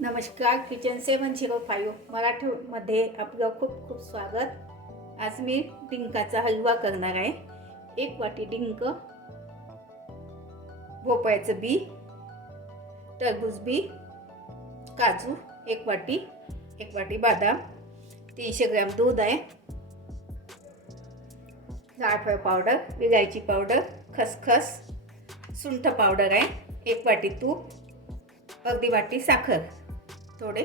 नमस्कार, किचन 705 मराठीमध्ये आपलं खूप खूप स्वागत। आज मी डिंकाचा हलवा करणार आहे। 1 वाटी डिंक, भोपळ्याचं बी, टरबूज बी, काजू 1 वाटी, 1 वाटी बदाम, 300 ग्रॅम दूध आहे, जायफळ पावडर, विलायची पावडर, खसखस, सुंठ पावडर आहे, 1 वाटी तूप, अर्धी वाटी साखर, थोडे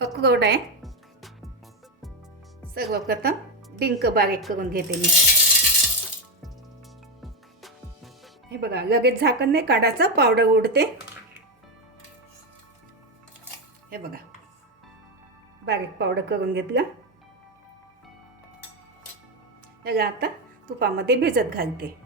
अक्रोड आहे। सर्वप्रथम डिंक बारीक करून घेते मी। हे बघा, लगेच झाकण नाही काढायचं, पावडर उडते। हे बघा, बारीक पावडर करून घेतलं। याला आता तुपामध्ये भिजत घालते।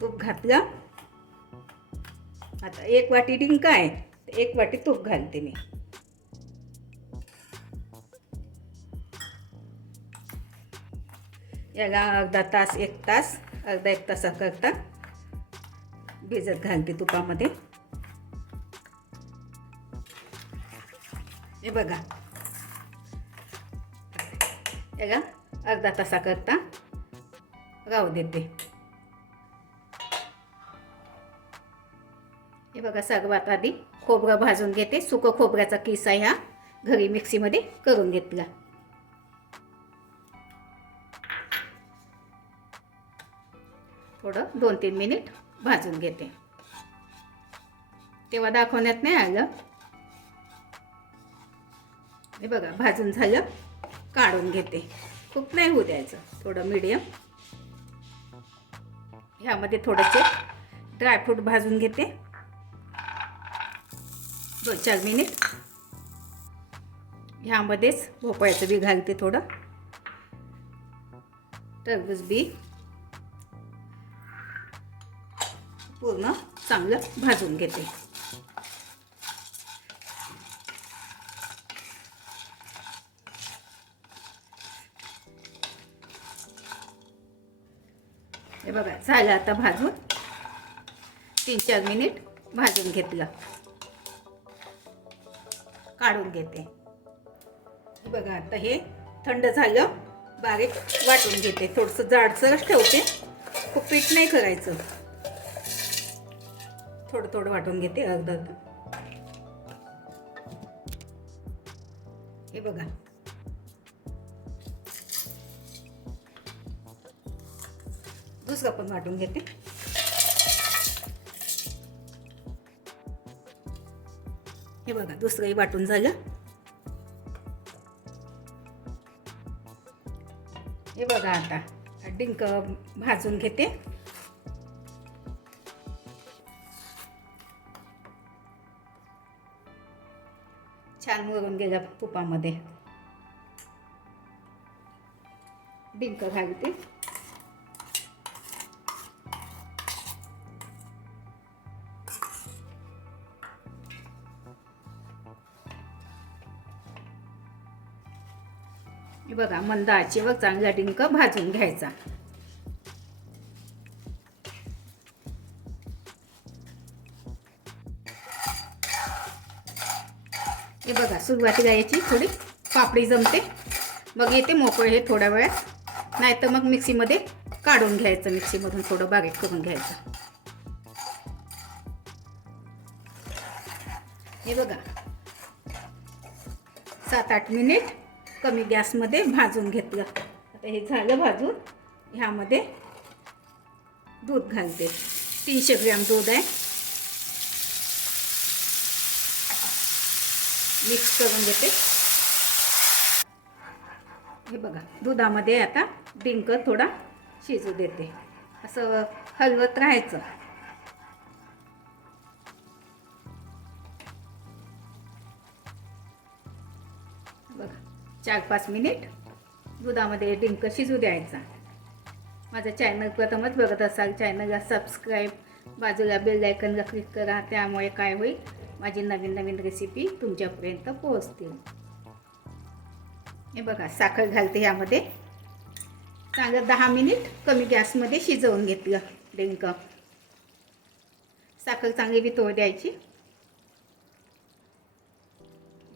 तूप घातलं। आता 1 वाटी डिंक आहे, 1 वाटी तूप घालते मी। याला अर्धा तास, 1 तास, अर्धा 1 तासाकरता भिजत घालते तुपामध्ये। हे बघा, याला अर्धा तासाकरता राहू देते। हे बघा, सर्वात आधी खोबरं भाजून घेते। सुकं खोबऱ्याचा किस आहे, हा घरी मिक्सीमध्ये करून घेतला। थोडं 2-3 मिनिट भाजून घेते। तेव्हा दाखवण्यात नाही आलं। हे बघा, भाजून झालं, काढून घेते। खूप नाही होऊ द्यायचं, थोडं मीडियम। ह्यामध्ये थोडेसे ड्रायफ्रूट भाजून घेते 2-4 मिनिट। ह्यामध्येच भोपळ्याचं बी घालते, थोडं टरबूज बी, पूर्ण चांगलं भाजून घेते। हे बघा, झालं आता भाजून। 3-4 मिनिट भाजून घेतलं, काढून घेते। हे बघा, आता हे थंड झालं, बारीक वाटून घेते। थोडंसं जाडसरच ठेवते, खूप पीठ नाही करायचं, थोडं थोडं वाटून घेते, अर्धा अर्धा। हे बघा, दुसरं पण वाटून घेते। हे बघा, दुसरंही वाटून झालं। हे बघा, आता डिंक भाजून घेते। छान वरून गेल्या तुपामध्ये डिंक घालते। हे बघा, मंद आचेवर चांगला डिंक भाजून घ्यायचा। हे बघा, सुरुवातीला याची थोडी पापडी जमते, मग येते मोकळे हे थोड्या वेळात। नाहीतर मग मिक्सीमध्ये काढून घ्यायचं, मिक्सीमधून थोडं बारीक करून घ्यायचं। हे बघा, 7-8 मिनिट कमी गॅसमध्ये भाजून घेतलं। आता हे झालं भाजून। ह्यामध्ये दूध घालते, 300 ग्रॅम दूध आहे। मिक्स करून घेते। हे बघा, दुधामध्ये आता डिंक थोडा शिजू देते, असं हलवत राहायचं। बघा, 4-5 मिनिट दुधामध्ये डिंक शिजू द्यायचा। माझा चॅनल प्रथमच बघत असाल, चॅनलला सबस्क्राईब, बाजूला बेल आयकॉनला क्लिक करा। त्यामुळे काय होईल, माझी नवीन नवीन रेसिपी तुमच्यापर्यंत पोहोचतील. हे बघा, साखर घालते यामध्ये. चांगलं 10 मिनिट कमी गॅसमध्ये शिजवून घेतलं डिंक. साखर चांगली वितळू द्यायची.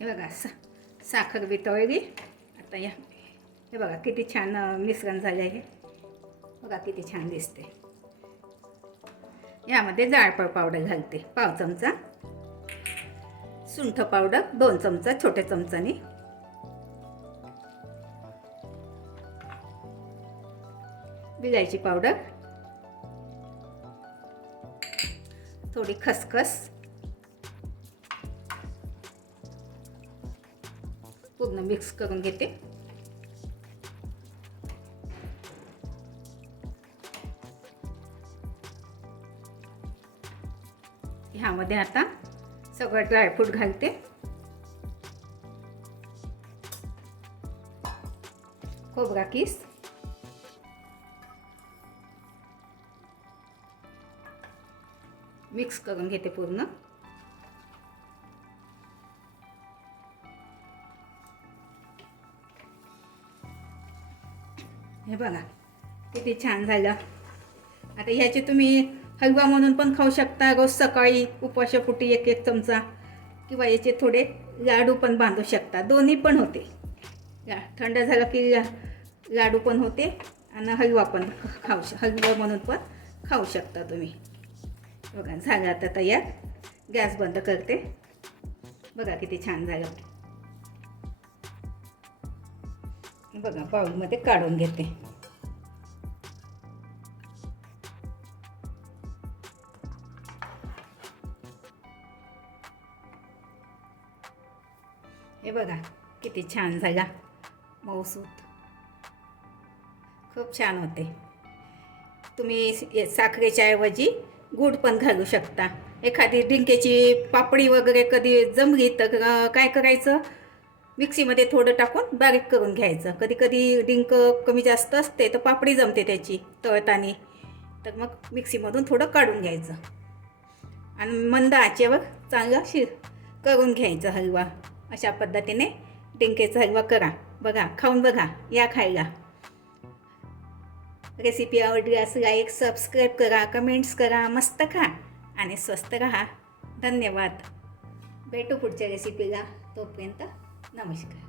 हे बघा, साखर वितळली. आता हे बघा किती छान मिश्रण झालं आहे. बघा किती छान दिसते. यामध्ये जायफळ पावडर घालते 1/2 चमचा. सुंठ पावडर 2 चमचा छोट्या चमचानी. विलायची पावडर, थोडी खसखस, पूर्ण मिक्स करून घेते. ह्यामध्ये आता सगळं ड्रायफ्रूट घालते. खोबरा किस, मिक्स करून घेते पूर्ण. हे बघा किती छान झालं. आता ह्याचे तुम्ही हलवा म्हणून पण खाऊ शकता. रोज सकाळी उपवासापोटी 1 चमचा, किंवा याचे थोडे लाडू पण बांधू शकता. दोन्ही पण होते. थंड झालं की लाडू पण होते आणि हलवा पण हलवा म्हणून पण खाऊ शकता तुम्ही. बघा झालं आता तयार. गॅस बंद करते. बघा किती छान झालं. बघा बाउलमध्ये काढून घेते. हे बघा किती छान झाला. मऊसूत, खूप छान होते. तुम्ही साखरेच्या ऐवजी गूळ पण घालू शकता. एखादी डिंकेची पापडी वगैरे कधी जमली तर काय करायचं, मिक्सीमध्ये थोडं टाकून बारीक करून घ्यायचं. कधी कधी डिंक कमी जास्त असते तर पापडी जमते त्याची तळताना, तर मग मिक्सीमधून थोडं काढून घ्यायचं आणि मंद आचेवर चांगलं करून घ्यायचं हलवा. अशा पद्धतीने डिंकेचा हलवा करा. बघा, खाऊन बघा, या खायला. रेसिपी आवडली असं लाईक सबस्क्राईब करा, कमेंट्स करा. मस्त खा आणि स्वस्त राहा. धन्यवाद. भेटू पुढच्या रेसिपीला. तोपर्यंत नमस्कार.